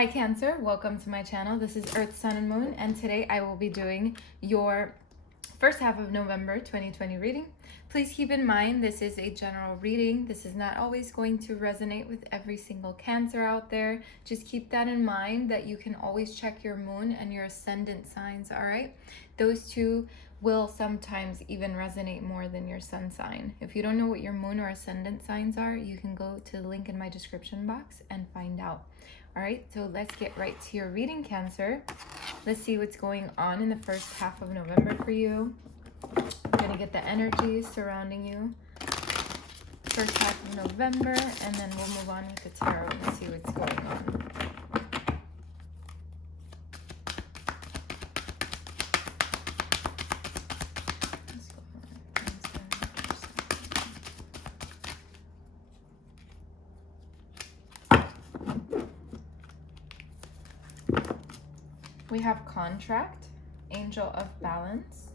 Hi Cancer, welcome to my channel. This is Earth, Sun, and Moon, and today I will be doing your first half of November 2020 reading. Please keep in mind this is a general reading. This is not always going to resonate with every single Cancer out there. Just keep that in mind, that you can always check your moon and your ascendant signs, all right? Those two will sometimes even resonate more than your sun sign. If you don't know what your moon or ascendant signs are, you can go to the link in my description box and find out. All right, so let's get right to your reading, Cancer. Let's see what's going on in the first half of November for you. I'm gonna get the energies surrounding you. First half of November, and then we'll move on with the tarot and see what's going on. We have contract, angel of balance,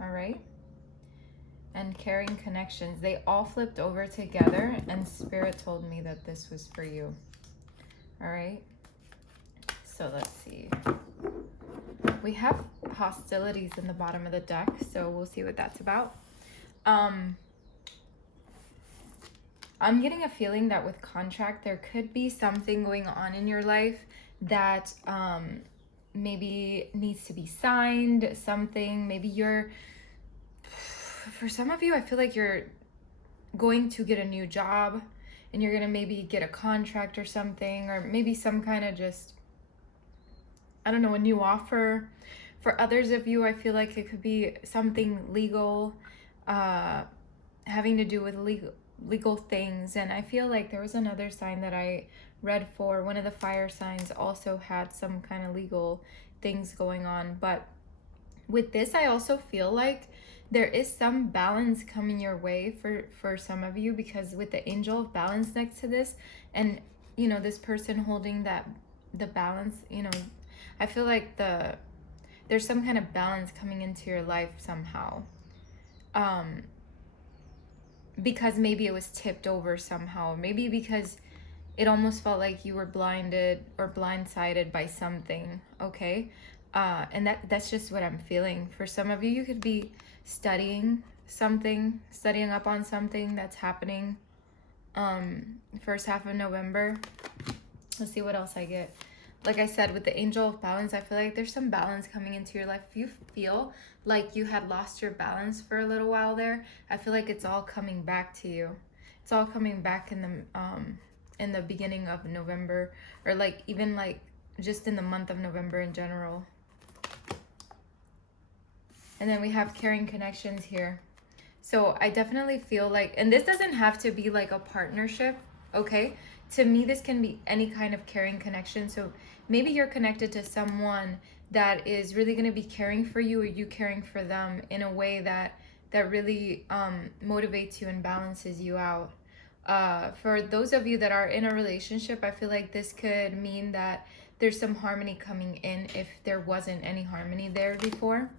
all right, and caring connections. They all flipped over together, and Spirit told me that this was for you, all right? So let's see. We have hostilities in the bottom of the deck, so we'll see what that's about. I'm getting a feeling that with contract, there could be something going on in your life that maybe needs to be signed, something. Maybe for some of you, I feel like you're going to get a new job and you're gonna maybe get a contract or something, or maybe some kind of just, I don't know, a new offer. For others of you, I feel like it could be something legal, having to do with legal things. And I feel like there was another sign that I read for. One of the fire signs also had some kind of legal things going on. But with this, I also feel like there is some balance coming your way for some of you, because with the angel of balance next to this, and you know, this person holding the balance, you know, I feel like there's some kind of balance coming into your life somehow, because maybe it was tipped over somehow, maybe because it almost felt like you were blinded or blindsided by something, okay? And that's just what I'm feeling. For some of you, you could be studying something, studying up on something that's happening first half of November. Let's see what else I get. Like I said, with the angel of balance, I feel like there's some balance coming into your life. If you feel like you had lost your balance for a little while there, I feel like it's all coming back to you. It's all coming back in the beginning of November, or like even like just in the month of November in general. And then we have caring connections here. So I definitely feel like, and this doesn't have to be like a partnership, okay? To me, this can be any kind of caring connection. So maybe you're connected to someone that is really going to be caring for you, or you caring for them in a way that really motivates you and balances you out. For those of you that are in a relationship, I feel like this could mean that there's some harmony coming in if there wasn't any harmony there before,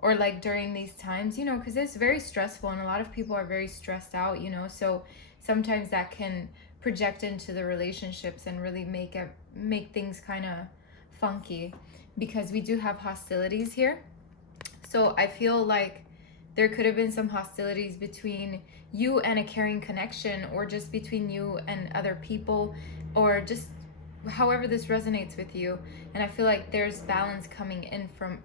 or like during these times, you know, because it's very stressful and a lot of people are very stressed out, you know, so sometimes that can project into the relationships and really make things kind of funky, because we do have hostilities here. So I feel like there could have been some hostilities between you and a caring connection, or just between you and other people, or just however this resonates with you. And I feel like there's balance coming in from,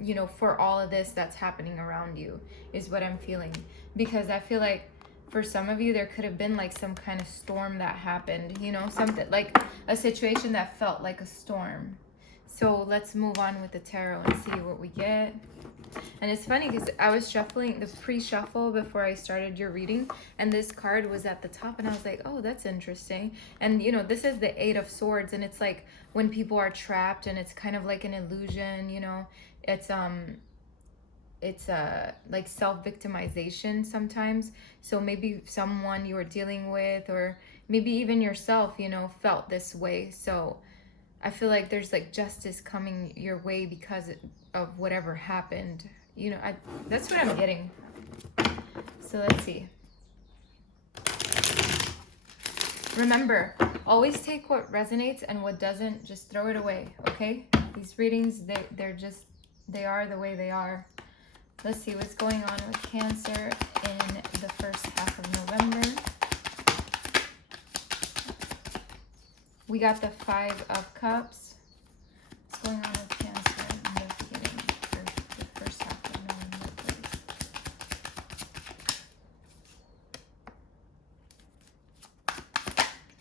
you know, for all of this that's happening around you, is what I'm feeling. Because I feel like for some of you, there could have been like some kind of storm that happened, you know, something like a situation that felt like a storm. So let's move on with the tarot and see what we get. And it's funny because I was shuffling the pre-shuffle before I started your reading, and this card was at the top, and I was like, oh, that's interesting. And you know, this is the Eight of Swords, and it's like when people are trapped and it's kind of like an illusion, you know, it's like self-victimization sometimes. So maybe someone you were dealing with, or maybe even yourself, you know, felt this way. So I feel like there's like justice coming your way because of whatever happened, you know. That's what I'm getting. So let's see. Remember, always take what resonates, and what doesn't, just throw it away, okay? These readings, they are the way they are. Let's see what's going on with Cancer in the first half of November. We got the 5 of Cups. What's going on with Cancer in the beginning for the first half of November, please?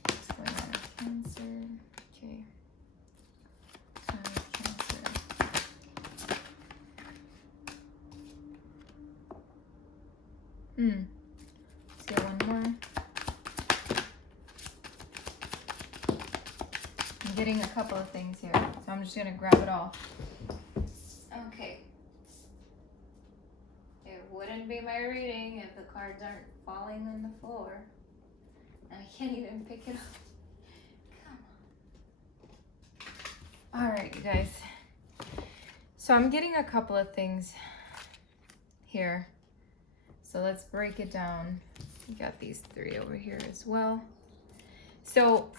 What's going on with Cancer? Okay. Cancer. Let's get one more. I'm getting a couple of things here, so I'm just gonna grab it all. Okay. It wouldn't be my reading if the cards aren't falling on the floor. And I can't even pick it up. Come on. Alright, you guys. So I'm getting a couple of things here. So let's break it down. We got these 3 over here as well. So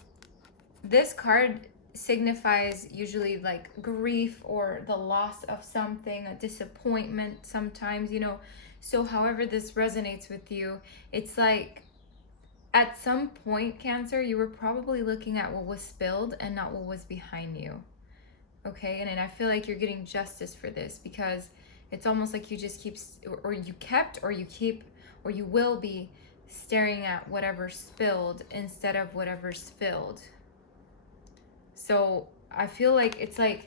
this card signifies usually like grief or the loss of something, a disappointment sometimes, you know. So however this resonates with you, it's like at some point, Cancer, you were probably looking at what was spilled and not what was behind you. Okay, and I feel like you're getting justice for this, because it's almost like you just keep, or you kept, or you keep, or you will be staring at whatever spilled instead of whatever's filled. So I feel like it's like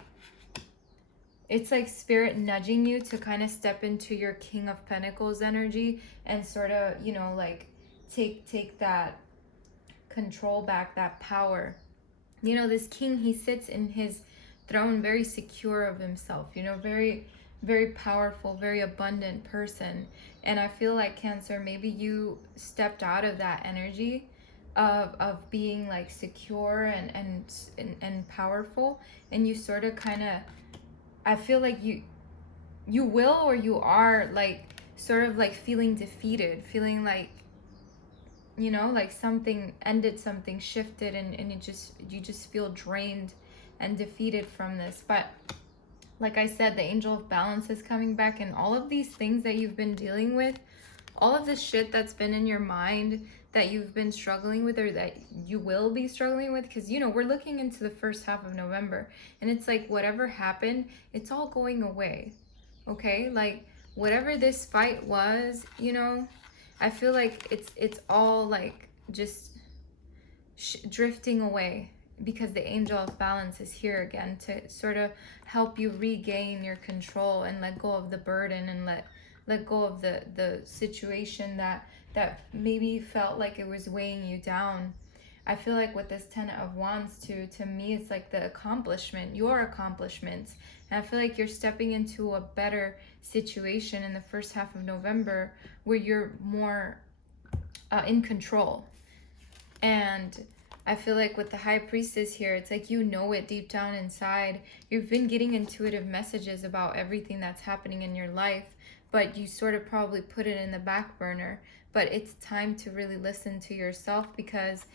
Spirit nudging you to kind of step into your King of Pentacles energy and sort of, you know, like take that control back, that power. You know, this king, he sits in his throne very secure of himself, you know, very, very powerful, very abundant person. And I feel like, Cancer, maybe you stepped out of that energy of being like secure and powerful, and you sort of kind of, I feel like you will, or you are like sort of like feeling defeated, feeling like, you know, like something ended, something shifted, and you just feel drained and defeated from this. But like I said, the angel of balance is coming back, and all of these things that you've been dealing with, all of this shit that's been in your mind that you've been struggling with, or that you will be struggling with, because, you know, we're looking into the first half of November, and it's like whatever happened, it's all going away, okay? Like whatever this fight was, you know, I feel like it's all like just drifting away, because the angel of balance is here again to sort of help you regain your control and let go of the burden, and let go of the situation that maybe felt like it was weighing you down. I feel like with this 10 of Wands to me, it's like the accomplishment, your accomplishments. And I feel like you're stepping into a better situation in the first half of November where you're more in control. And I feel like with the High Priestess here, it's like, you know it deep down inside. You've been getting intuitive messages about everything that's happening in your life, but you sort of probably put it in the back burner. But it's time to really listen to yourself, because,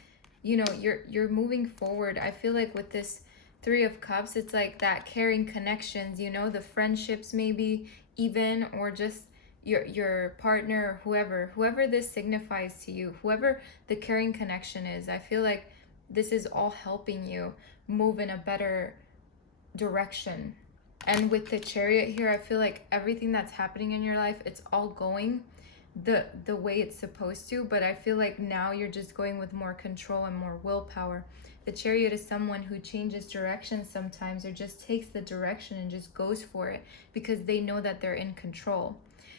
you know, you're moving forward. I feel like with this 3 of Cups, it's like that caring connections, you know, the friendships maybe even, or just your partner, or whoever this signifies to you, whoever the caring connection is. I feel like this is all helping you move in a better direction. And with the Chariot here, I feel like everything that's happening in your life, it's all going the way it's supposed to. But I feel like now you're just going with more control and more willpower. The Chariot is someone who changes direction sometimes, or just takes the direction and just goes for it because they know that they're in control.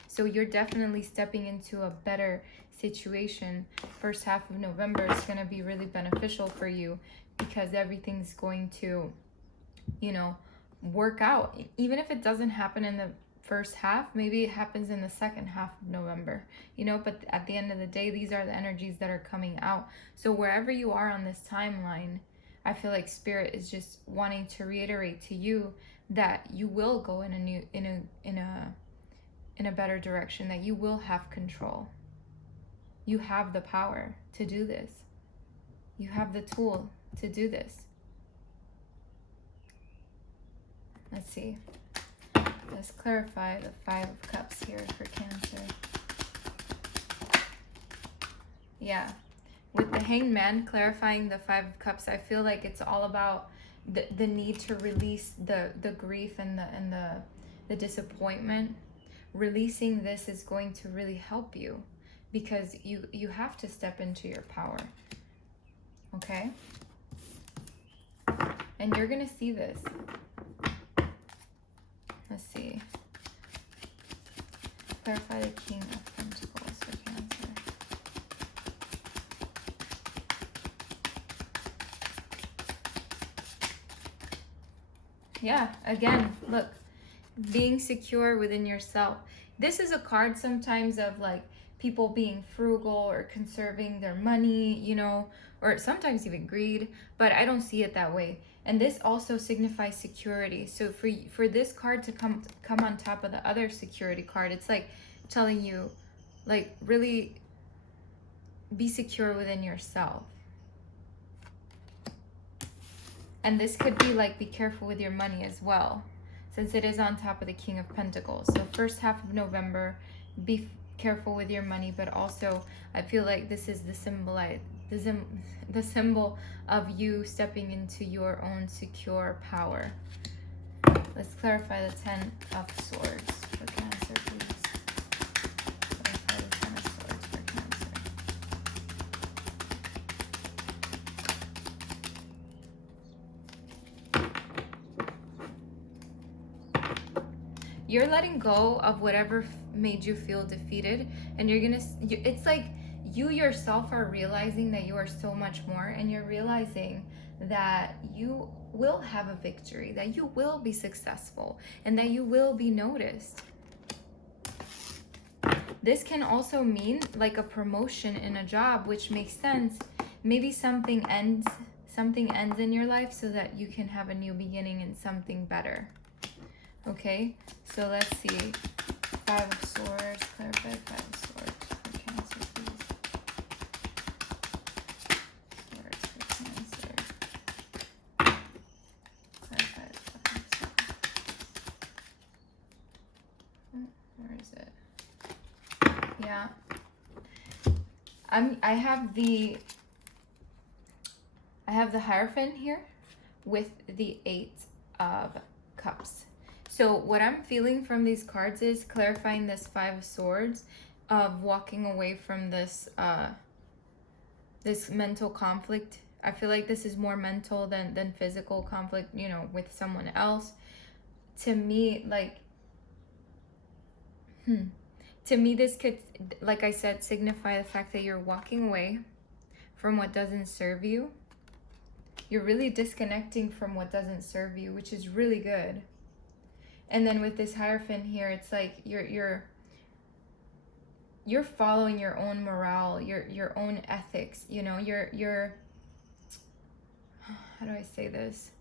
So you're definitely stepping into a better situation. First half of November is going to be really beneficial for you, because everything's going to, you know, work out. Even if it doesn't happen in the first half, maybe it happens in the second half of November, you know. But at the end of the day, these are the energies that are coming out. So wherever you are on this timeline, I feel like Spirit is just wanting to reiterate to you that you will go in a better direction, that you will have control. You have the power to do this. You have the tool to do this. Let's see. Let's clarify the Five of Cups here for Cancer. Yeah. With the Hanged Man clarifying the Five of Cups, I feel like it's all about the need to release the grief and the disappointment. Releasing this is going to really help you because you have to step into your power. Okay? And you're going to see this. Let's see. Clarify the King of Pentacles for Cancer. Yeah, again, look, being secure within yourself. This is a card sometimes of like people being frugal or conserving their money, you know, or sometimes even greed, but I don't see it that way. And this also signifies security. So for this card to come on top of the other security card, it's like telling you, like, really be secure within yourself. And this could be like, be careful with your money as well, since it is on top of the King of Pentacles. So first half of November, be careful with your money, but also I feel like this is the symbol of you stepping into your own secure power. Let's clarify the Ten of Swords for Cancer, please. Clarify the Ten of Swords for Cancer. You're letting go of whatever made you feel defeated, and it's like you yourself are realizing that you are so much more, and you're realizing that you will have a victory, that you will be successful, and that you will be noticed. This can also mean like a promotion in a job, which makes sense. Maybe something ends in your life so that you can have a new beginning and something better. Okay, so let's see. Five of Swords, clarify Five of Swords for Cancer, please. Swords for Cancer. Clarify the Five of Swords. Oh, where is it? Yeah. I have the Hierophant here with the Eight of Cups. So what I'm feeling from these cards is clarifying this Five of Swords, of walking away from this this mental conflict. I feel like this is more mental than physical conflict, you know, with someone else. To me, like, to me, this could, like I said, signify the fact that you're walking away from what doesn't serve you. You're really disconnecting from what doesn't serve you, which is really good. And then with this Hierophant here, it's like you're following your own morale, your own ethics, you know, you're how do I say this?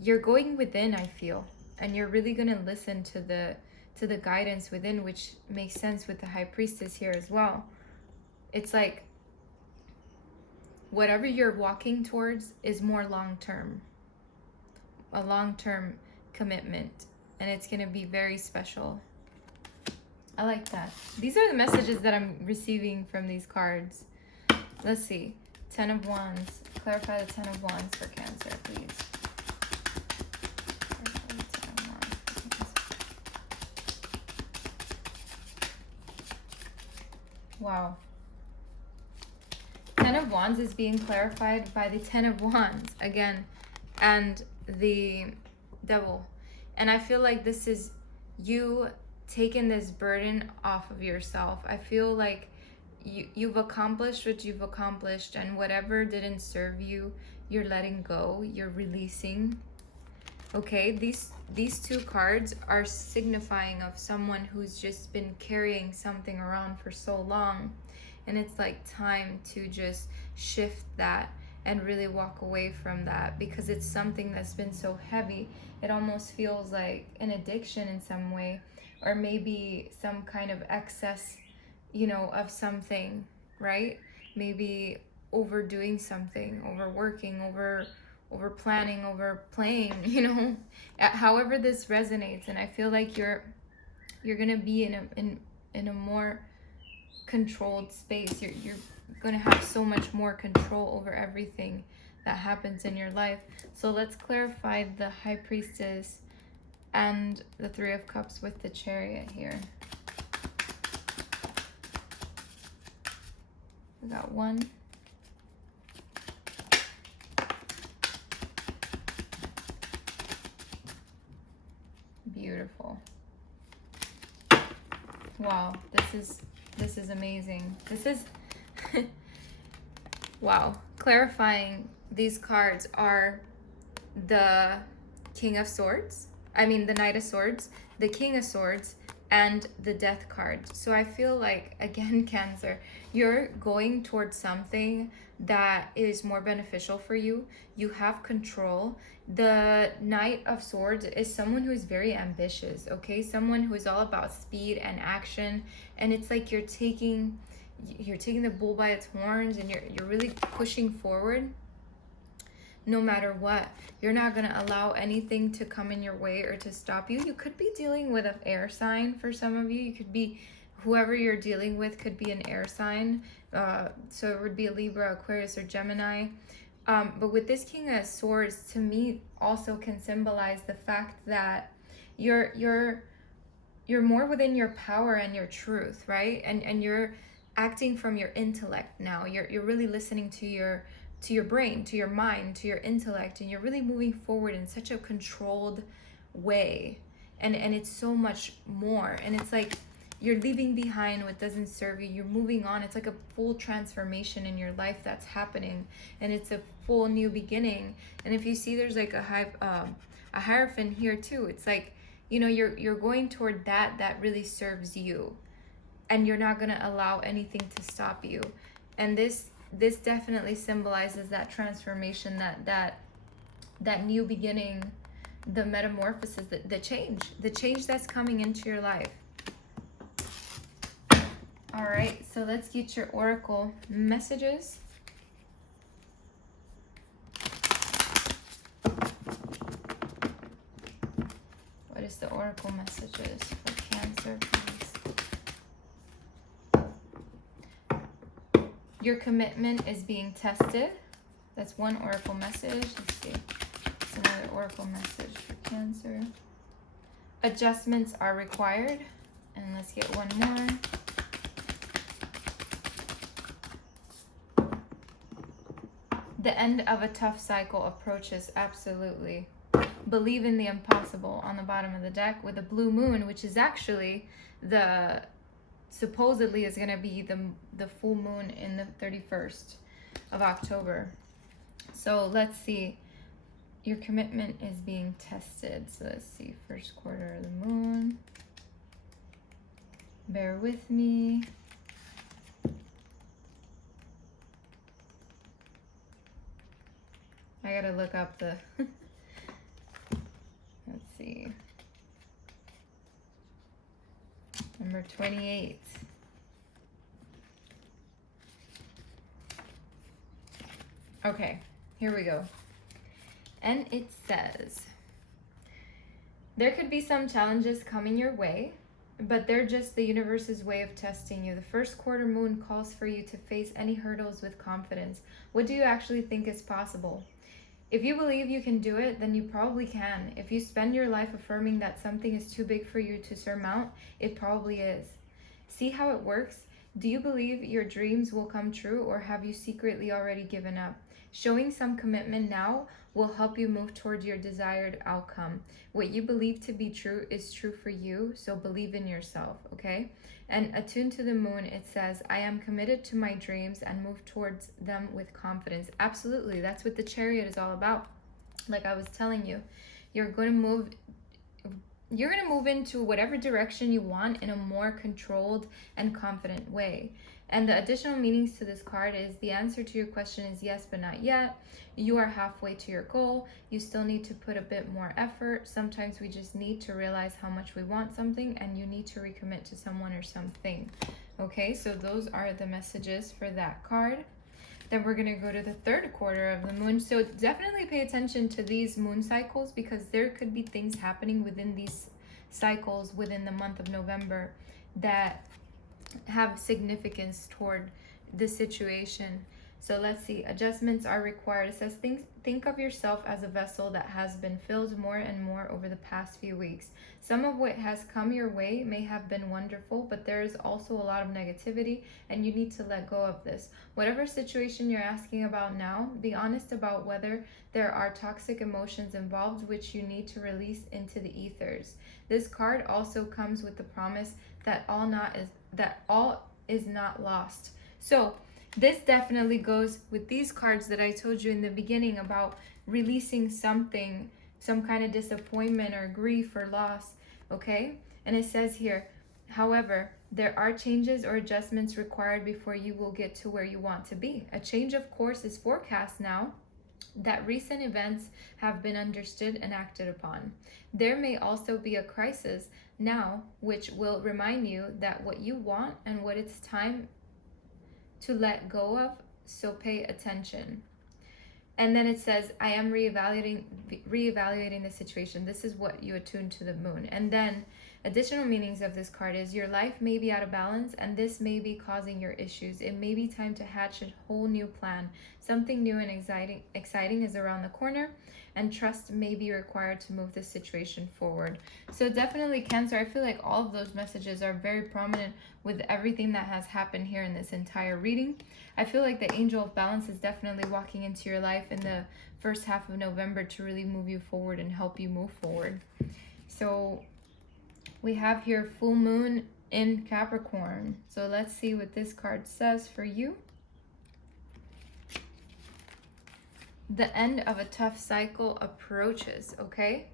You're going within, I feel, and you're really going to listen to the guidance within, which makes sense with the High Priestess here as well. It's like whatever you're walking towards is more long-term. A long-term commitment, and it's going to be very special. I like that. These are the messages that I'm receiving from these cards. Let's see. Ten of Wands. Clarify the Ten of Wands for Cancer, please. Clarify the Ten of Wands for Cancer. Wow. Ten of Wands is being clarified by the Ten of Wands again, and the Devil. And I feel like this is you taking this burden off of yourself. I feel like you've accomplished what you've accomplished, and whatever didn't serve you, you're letting go, you're releasing. Okay, these two cards are signifying of someone who's just been carrying something around for so long, and it's like time to just shift that and really walk away from that, because it's something that's been so heavy. It almost feels like an addiction in some way, or maybe some kind of excess, you know, of something, right? maybe overdoing something, overworking, over planning, over playing, you know, however this resonates. And I feel like you're gonna be in a more controlled space. You're gonna have so much more control over everything that happens in your life. So let's clarify the High Priestess and the Three of Cups with the Chariot here. We got one. Beautiful. Wow, this is amazing. This is wow. Clarifying, these cards are the King of Swords. I mean the Knight of Swords, the King of Swords, and the Death card. So I feel like, again, Cancer, you're going towards something that is more beneficial for you. You have control. The Knight of Swords is someone who is very ambitious, okay? Someone who is all about speed and action. And it's like you're taking the bull by its horns, and you're really pushing forward no matter what. You're not going to allow anything to come in your way or to stop you. You could be dealing with an air sign for some of you. You could be, whoever you're dealing with could be an air sign. So it would be a Libra, Aquarius, or Gemini. But with this King of Swords, to me, also can symbolize the fact that you're more within your power and your truth, right? And you're acting from your intellect now. You're really listening to your brain, to your mind, to your intellect, and you're really moving forward in such a controlled way. And it's so much more. And it's like you're leaving behind what doesn't serve you. You're moving on. It's like a full transformation in your life that's happening, and it's a full new beginning. And if you see, there's like a hierophant here too. It's like, you know, you're going toward that really serves you, and you're not gonna allow anything to stop you. And this definitely symbolizes that transformation, that new beginning, the metamorphosis, the change that's coming into your life. All right, so let's get your oracle messages. What is the oracle messages for Cancer, please? Your commitment is being tested. That's one oracle message. Let's see. That's another oracle message for Cancer. Adjustments are required. And let's get one more. The end of a tough cycle approaches. Absolutely. Believe in the impossible on the bottom of the deck with a blue moon, which is actually supposedly is going to be the full moon in the 31st of October. So let's see. Your commitment is being tested. So let's see. First quarter of the moon. Bear with me. I gotta look up the let's see, number 28. Okay, here we go. And it says, there could be some challenges coming your way, but they're just the universe's way of testing you. The first quarter moon calls for you to face any hurdles with confidence. What do you actually think is possible? If you believe you can do it, then you probably can. If you spend your life affirming that something is too big for you to surmount, it probably is. See how it works? Do you believe your dreams will come true, or have you secretly already given up? Showing some commitment now will help you move toward your desired outcome. What you believe to be true is true for you, so believe in yourself, okay? And attuned to the moon, it says, I am committed to my dreams and move towards them with confidence. Absolutely, that's what the Chariot is all about. Like I was telling you, you're going to move into whatever direction you want in a more controlled and confident way. And the additional meanings to this card is the answer to your question is yes, but not yet. You are halfway to your goal. You still need to put a bit more effort. Sometimes we just need to realize how much we want something, and you need to recommit to someone or something. Okay, so those are the messages for that card. Then we're going to go to the third quarter of the moon. So definitely pay attention to these moon cycles, because there could be things happening within these cycles within the month of November that have significance toward the situation. So let's see. Adjustments are required. It says think of yourself as a vessel that has been filled more and more over the past few weeks. Some of what has come your way may have been wonderful, but there is also a lot of negativity, and you need to let go of this. Whatever situation you're asking about now, be honest about whether there are toxic emotions involved which you need to release into the ethers. This card also comes with the promise that all is not lost. So this definitely goes with these cards that I told you in the beginning about releasing something, some kind of disappointment or grief or loss, okay? And it says here, however, there are changes or adjustments required before you will get to where you want to be. A change of course is forecast now that recent events have been understood and acted upon. There may also be a crisis now which will remind you that what you want and what it's time to let go of, so pay attention. And then it says, I am reevaluating the situation. This is what you attune to the moon. And then additional meanings of this card is your life may be out of balance, and this may be causing your issues. It may be time to hatch a whole new plan. Something new and exciting is around the corner, and trust may be required to move this situation forward. So definitely, Cancer, I feel like all of those messages are very prominent with everything that has happened here in this entire reading. I feel like the angel of balance is definitely walking into your life in the first half of November to really move you forward and help you move forward. So we have here full moon in Capricorn. So let's see what this card says for you. The end of a tough cycle approaches, okay?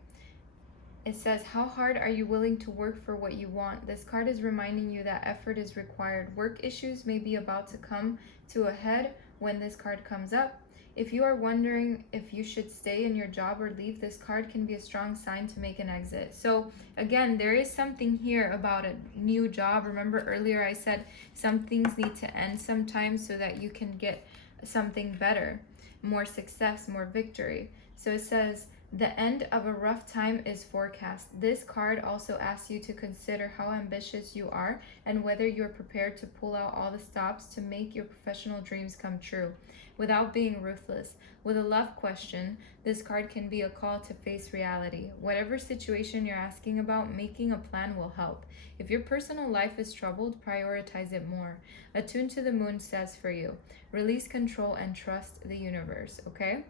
It says, how hard are you willing to work for what you want? This card is reminding you that effort is required. Work issues may be about to come to a head when this card comes up. If you are wondering if you should stay in your job or leave, this card can be a strong sign to make an exit. So again, there is something here about a new job. Remember earlier I said some things need to end sometimes so that you can get something better, more success, more victory. So it says, the end of a rough time is forecast. This card also asks you to consider how ambitious you are and whether you're prepared to pull out all the stops to make your professional dreams come true without being ruthless. With a love question, this card can be a call to face reality. Whatever situation you're asking about, making a plan will help. If your personal life is troubled, prioritize it more. Attune to the moon says for you, release control and trust the universe, okay?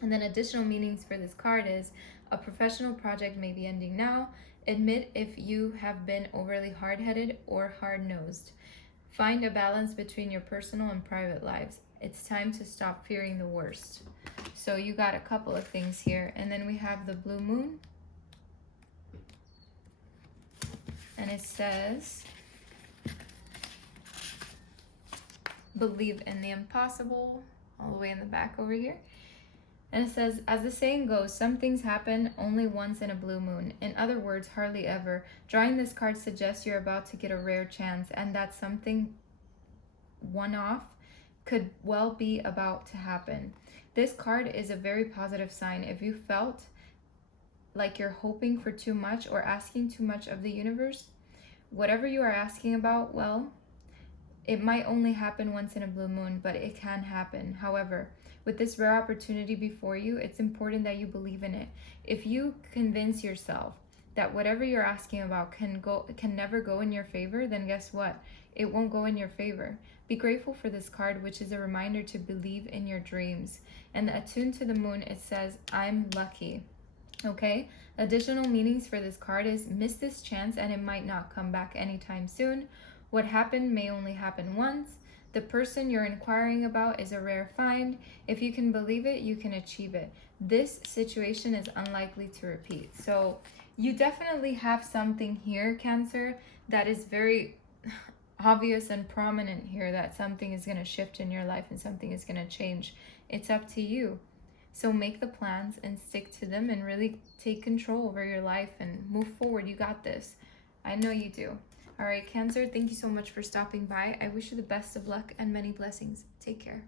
And then additional meanings for this card is a professional project may be ending now. Admit if you have been overly hard-headed or hard-nosed. Find a balance between your personal and private lives. It's time to stop fearing the worst. So you got a couple of things here. And then we have the blue moon. And it says, believe in the impossible, all the way in the back over here. And it says, as the saying goes, some things happen only once in a blue moon. In other words, hardly ever. Drawing this card suggests you're about to get a rare chance, and that something one-off could well be about to happen. This card is a very positive sign. If you felt like you're hoping for too much or asking too much of the universe, whatever you are asking about, well, it might only happen once in a blue moon, but it can happen. However, with this rare opportunity before you, it's important that you believe in it. If you convince yourself that whatever you're asking about can never go in your favor, then guess what? It won't go in your favor. Be grateful for this card, which is a reminder to believe in your dreams. And attuned to the moon, it says, I'm lucky. Okay? Additional meanings for this card is miss this chance and it might not come back anytime soon. What happened may only happen once. The person you're inquiring about is a rare find. If you can believe it, you can achieve it. This situation is unlikely to repeat. So you definitely have something here, Cancer, that is very obvious and prominent here that something is going to shift in your life and something is going to change. It's up to you. So make the plans and stick to them and really take control over your life and move forward. You got this. I know you do. All right, Cancer, thank you so much for stopping by. I wish you the best of luck and many blessings. Take care.